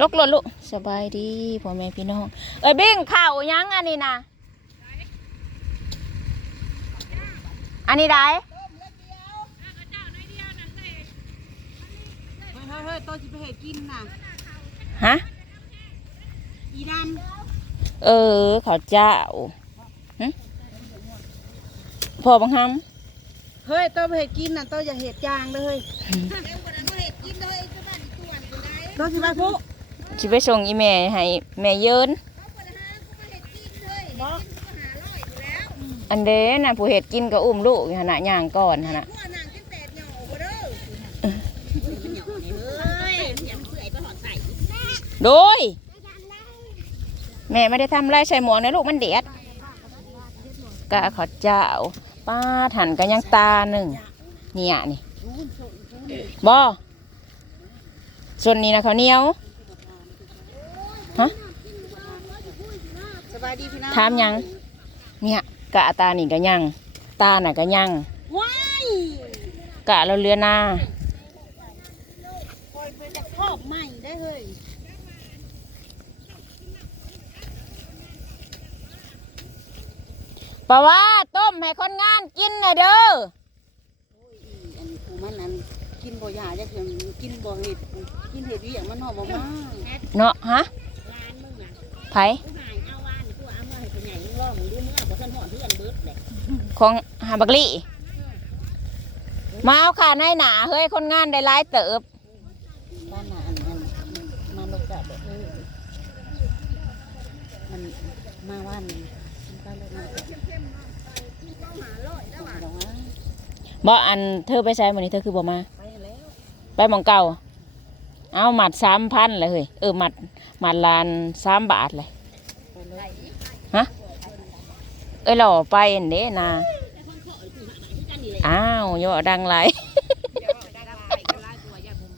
ลกลดลูกสบายดีพ่อแม่พี่น้อง เอ้ยบิ้งข้าวยังอันนี้นะอันนี้ได้เฮ้ยเฮ้ยเฮ้ยตัวจิไปเห็ดกินน่ะฮะอีดเออข้าเจ้าพ่อบังคับเฮ้ยตัวเห็ดกินน่ะตัวอย่าเห็ดจางเลยตัวจิไปพุ สิไปส่งอีแม่ให้แม่เยินอันเด้น่ะผู้เห็ดกินก็อุ้มลูกอยู่หั่นน่ะย่างก่อนหั่นน่ะโดย แม่ไม่ได้ทำไรใส่หมวกนะลูกมันเดียดกะขอเจ้า ป้าถันกันยังตาหนึ่งเนี่ยนี่บอส่วนนี้นะเขาวเหนียว ฮะสบายดีพี่น้องถามยัง เนี่ยกะตานี่ก็ยัง ตาน่ะก็ยังว้ายกะเราเรือหน้าคอยไปจะครอบใหม่ได้เฮ้ยปะว่าต้มให้คนงานกินหน่อยเด้ออันกูมันนั้นกินบ่ยาจะเพียงกินบ่เห็ดกินเห็ดวิอย่างมันหอมบ่มากเนาะฮะ ไผของหาบักลี่มาเอาขาในายหนาเฮ้ยคนงานได้ร้ายเติบบ้านน่ะอันอันมาลูกกะบ่เออมันมาว่านมันก็ลยมาแต่ดอกว่าบ่อันเธอไปใช้มันนี้เธอคือบ่มา ไปแล้วไปมองเก่า เอาหมัดสามพันเลยเฮ้ยเออหมัดหมัดลานสามบาทเลยไปเลยฮะเอ้ยหล่อไปอันเด้นาอ้าวโยอดังไร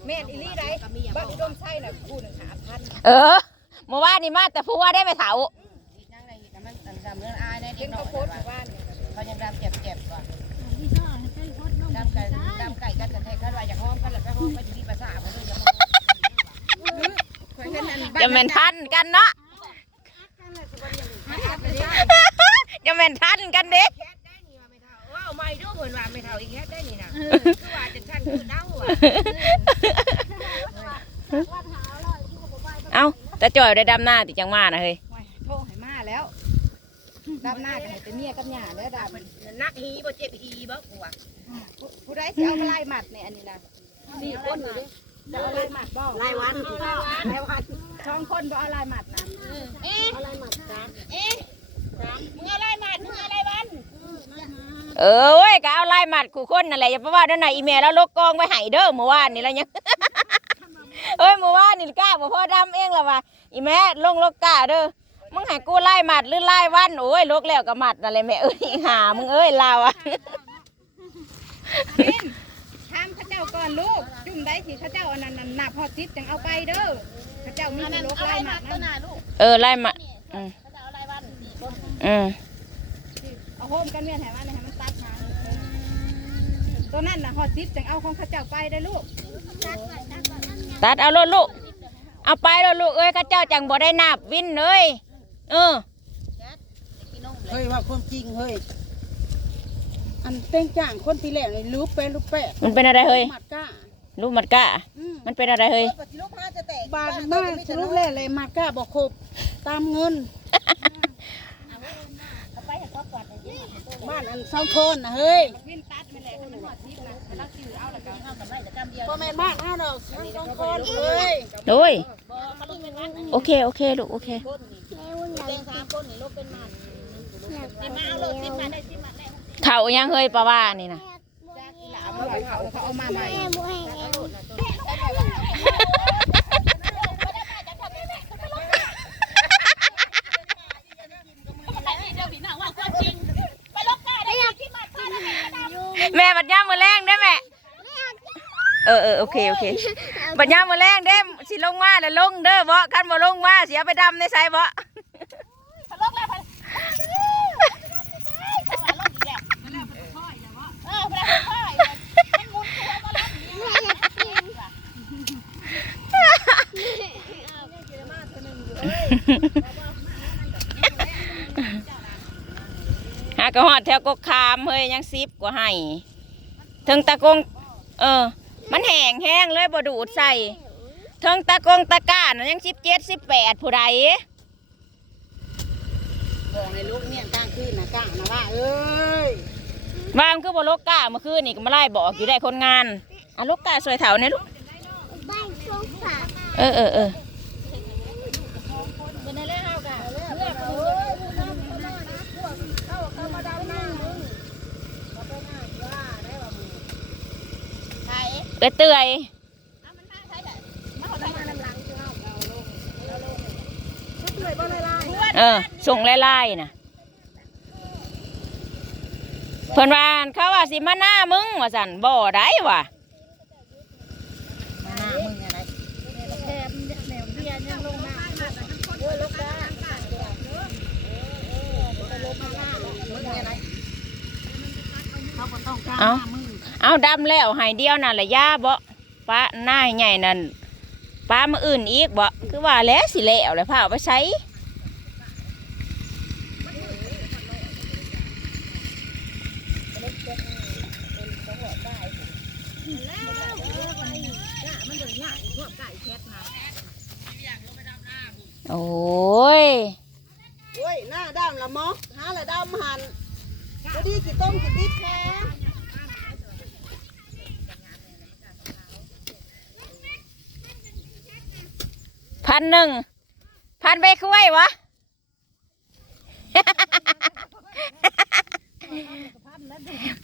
แม่นอีลี่ได้บ้านอุดมไส้น่ะคู่หนึ่งหาพันเออเมื่อวานนี่มาแต่ผู้ว่าได้ไปเถายังไงแต่มันดำเนื้ออายได้เด็กน้อยโพสต์บ้านเขายังดำเจ็บเจ็บก่อนดำไก่ดำไก่กันแต่ไทยกันว่าอยากห้องกันแล้วไปห้องไปที่ภาษาไปเลยอย่ามา จะแม่นทันกันเนาะจะแม่นทันกันเด้ว่าเอาไม่ด้วยเหมือนว่าไม่เท่าอีกแค่ได้นี่นะคือว่าจะชันคือเน่าอะเอาแต่จ่อยได้ดำหน้าติจังมานะเฮ้ยโทษให้มาแล้วดำหน้ากันแต่เมียกับหยาแล้วดำนักฮีบ่เจ็บฮีบ่กูอะผู้ใดสิเอาไล่หมัดในอันนี้นะสี่คนอยู่ดิ จะเอาไล่หมัดบ่ไล่วันไล่วันช่องคนบ่เอาไล่หมัดนะเอ๊ะเอาไล่หมัดจ้าเอ๊ะมึงเอาไล่หมัดมึงเอาไล่วันเออเว้ยก็เอาไล่หมัดขู่คนนั่นแหละอย่าไปว่าด้านไหนอีเมลแล้วลกกองไว้ให้เด้อเมื่อวานนี่แล้วยังเอ้ยเมื่อวานนี่กล้าบ่พ่อดำเองละว่ะอีแม่ลงลกกล้าเด้อมึงให้กูไล่หมัดหรือไล่วันโอ้ยลกแล้วก็หมัดนั่นแหละแม่เอ้ยหามึงเอ้ยลาวอะถามข้าเจ้าก่อนลูก จุ่มได้สิข้าเจ้าอันนั้นน่ะหนับพอจิตจังเอาไปเด้อข้าเจ้ามีโรคไล่หมัดนะเออไล่หมัดอืมอืมเอาโฮมกันเวียนแถมอันนี้ให้มันตัดมาตัวนั้นน่ะฮอดจิตจังเอาของข้าเจ้าไปได้ลูก ตัดเอารถลูก เอาไปรถลูกเอ้ยข้าเจ้าจังบ่ได้นับวินเลยเออเฮ้ยว่าความจริงเฮ้ย อันเต้งจ่างคนที่แรกเลยรูปแปะรูปแปะมันเป็นอะไรเฮ้ยหมัดก้าลูกหมัดกะ อืมมันเป็นอะไรเฮ้ยบาทมากสรุปแล้วเลยหมัดก้าบอกครบตามเงินบ้านอันเศร้าโทนนะเฮ้ยพ่อแม่บ้านเอาดอกสองคนเฮ้ยโดยโอเค โอเค ลูก โอเคเข่ายังเฮ้ยปะว่านี่นะเอาไป เขาเขาเอามาใหม่แม่บัดย่ามมือแรงได้แม่เออเออโอเคโอเคบัดย่ามมือแรงเด้สิลงมาแล้วลงเด้อบ่คันบ่ลงมาเสียไปดำในไซบ่หา กระหอดแถวกกคามเฮ้ยยังซิบกว่าให้ถึงตะกง เออ มันแห้งแห้งเลยบ่ดูดใส่ถึงตะกงตะก้านะยังสิบเจ็ดสิบแปดผู้ใดบอกในลูกเนี่ยกลางคืนนะกลางนะว่าเอ้ยวางคือบ่ลกก้าเมื่อคืนนี่ก็มาไล่บอกอยู่ได้คนงานอะลกก้าสวยเถาเนี่ยลูกเออเออเออ ละลายเออ ส่งไล่ๆนะเพิ่นว่าเขาว่าสิมาหน้ามึงว่าสั่นบ่ได้ว่ะมาหน้ามึงอะไรแมวเบียยังลงหน้าเออลูกค้า เอาดำแล้วให้เดียวนั่นแหละย่าบ่ป้าหน้าใหญ่นั่นป้ามาอื่นอีกบ่คือว่าแล้วสิแล้วแล้วพาเอาไปใช้โอ้ยโอ้ย หน้าดำละมอกหาละดำหันพอดีกี่ต้มกี่ดิบแค่ พันหนึ่งพันไปคุยวะ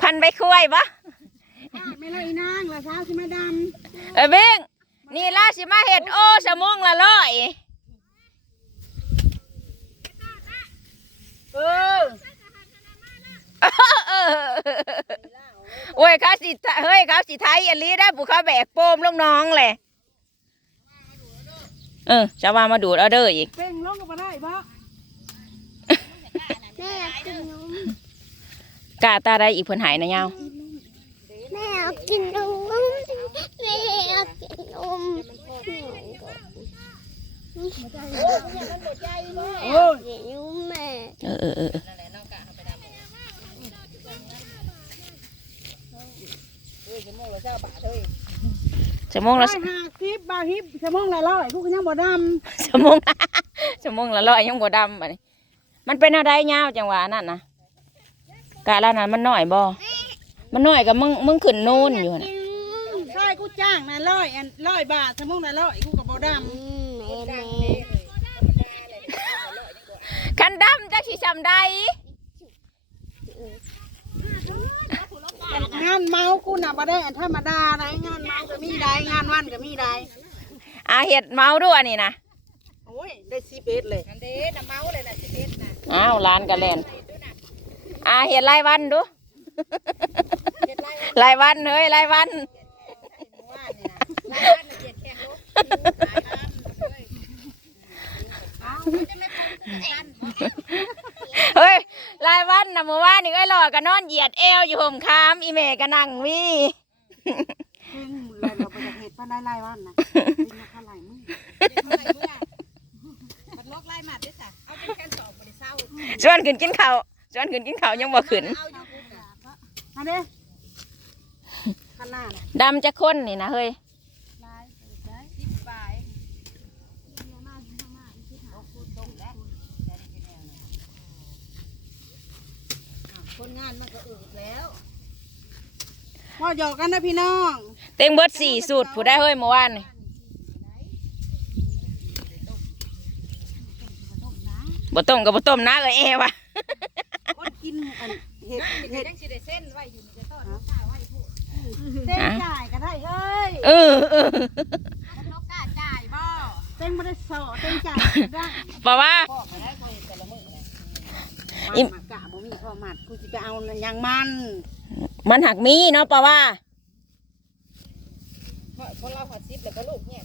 พันไปคุยวะไม่เลยนางละเช้าใช่ไหมดเออเบ้งนี่ล่าสิมาเห็ดโอ้สมงละร้อยำเออเออโอ้ยเขาสิเฮ้ยเขาสิไทยอันนี้ได้ผู้เขาแบกโปมลงน้องเลย เออจะว่ามาดูดเอาเด้ออีกเป่งลงก็มาได้ปะแม่อยากกินนมกาตาได้อีกเพิ่นหายนะยาวแม่อยากกินนมแม่อยากกินนมโอ้ยเดี๋ยวแม่เออเออเออเออ สมงร้ละอยห้าสิบบาทฮิปสมองละร้อยกูก็ยังบ่ดสมงสมงละร้อยยังบ่ดำอันนี้มันเป็นอะไรยาวจังหวะนั่นนะกะแล้วนั้นมันน้อยบ่มันน้อยกับมึงมึงขึ้นนู่นอยู่กิน่ะนนมำใช่กูจ้างนะร้อยอันร้อยบาทสมองละร้อยกูก็บ่ดอืมแม่แม่คันดำจักสิจำได้ำงานเมากูน่ะบ่ได้อันธรรมดาได้งานเมาก็มีได้งานวันก็มีได้อาเห็ดเมาด้วยนี่นะโอ้ยได้สิบเอ็ดเลยอันเด้น่ะเมาเลยน่ะสิบเอ็ดน่ะอ้าวร้านกันเล่นอาเห็ดรายวันดูรายวันเฮ้ยรายวัน ว่านี่นะร้านน่ะเจ็ดแข่งรถเอา เฮ้ยรายวันนะเมื่อวานนี่ ก็ไอ้หลอก็นอนเหยียดเอวอยู่ห่มคามอีเมก็นั่งวิเพิ่งเลยเราไปจากเหตุพันได้ไล่วันนะเป็นมาเท่าไหร่มึงมันลกไล่มาด้วยจ้ะเอาเป็นการสอบบริเศร้าชวนขึ้นกินข้าวชวนขึ้นกินข้าวยังบ่ขึ้นเอาอยู่คุณน่ะอันนี้ข้างหน้าน่ะดำจะค้นนี่นะเฮ้ย สิบปลาย คนงานมันก็อึดแล้วพอหยอกกันนะพี่น้องเต็งเบิดสี่สูตรผู้ได้เฮ้ยเมื่อวานนี่บ่ต้มกับบ่ต้มนะเอ้ยเอวะคนกินอันเห็ดเห็ดเส้นจ่ายก็ได้เฮ้ยเออเออนกกาจ่ายบ่เต้นไม่ได้สอเต้นจ่ายได้เพราะว่าพ่อมาได้คนแต่ละมื้อเลย อิ่มมันกะบ่มีพ่อมัดกูจะไปเอาหยังมันมันหักมีเนาะเพราะว่าเพราะเราหัดซิปแล้วก็ลูกเนี่ย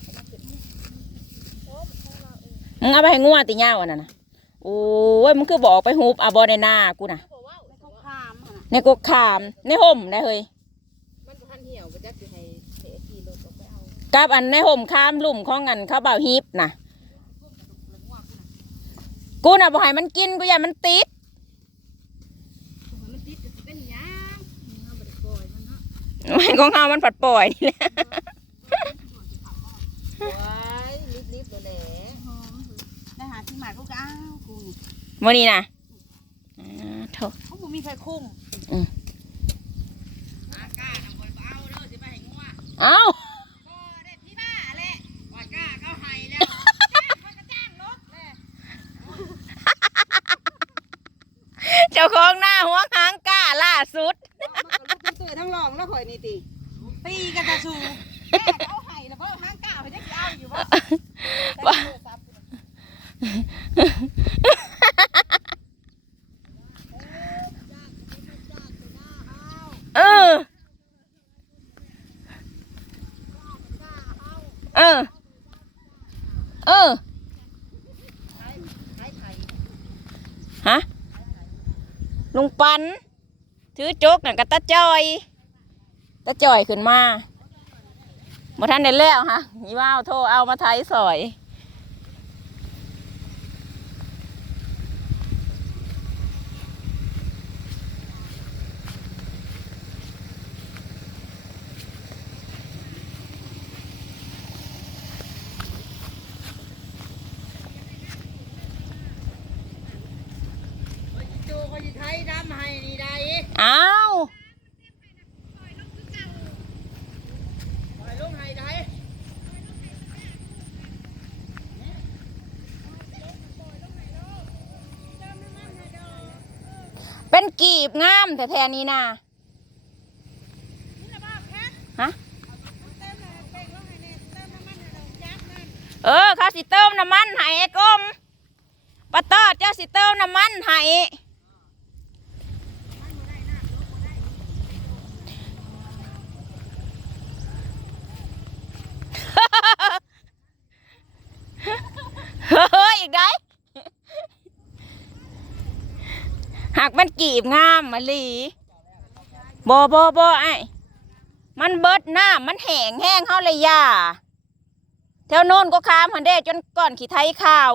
มึงเอาไปให้งัวติย่าวอันนั้นนะโอ้ยมึงคือบอกไปฮูบอาบอในนากูน่ะเขาขามอะนะในกกขามในห่มได้เฮ้ยมันจะทันเหี่ยวไปจักสิให้เสขี่รถออกไปเอากับอันในห่มขามลุ่มของอันเขาเบาฮิปน่ะกูน่ะบ่ให้มันกินกูอยากมันติด มันติดจะเป็นหยังเอาบ่ได้ปล่อยมันเนาะของเฮามันผัดปล่อยนี่แหละไว้รีบๆเลยแหละได้หาที่หมายกูก็อ้าวกูนี่มื้อนี้น่ะอ่าโถเขาบ่มีไฟคุ้มเอ้าก็ได้พี่บ้าแหละว่ากล้าเขาให้แล้วมันก็จ้างรถแหละ เจ้าของหน้าหัวหางก ล้าล่าสุดมันก็ลุกทั้งตัวทั้งรองแล้วข่อยนี่ติตีกันจะสู้แม่เขาให้แล้วบ่ห้างกล้าไปได้สิเอาอยู่บ่ว่าเออ เออ เออฮะลุงปัน ถือโจกน่ะกระตาจอยตาจอยขึ้นมาบ่ท่านได้แล้วฮะนี่ว่าเอาโทรเอามาไทยสอย จูก็สิไทยน้ำให้นี่ได้ อ้าว ปล่อยลงให้ได้ เป็นกีบงามแต่แทนนี้นะฮะเออเขาสิเติมน้ำมันให้ไอ้กลมปะตอดเจ้าสิเติมน้ำมันให้ เฮ้ยอีกได้หากมันกี บงามมาลีบอบอบอไอ้มันเบิดหน้ามันแห้งแห้งเขาเลยยาแถวโน้นก็คามหันเด้จนก่อนขี่ไทยขาว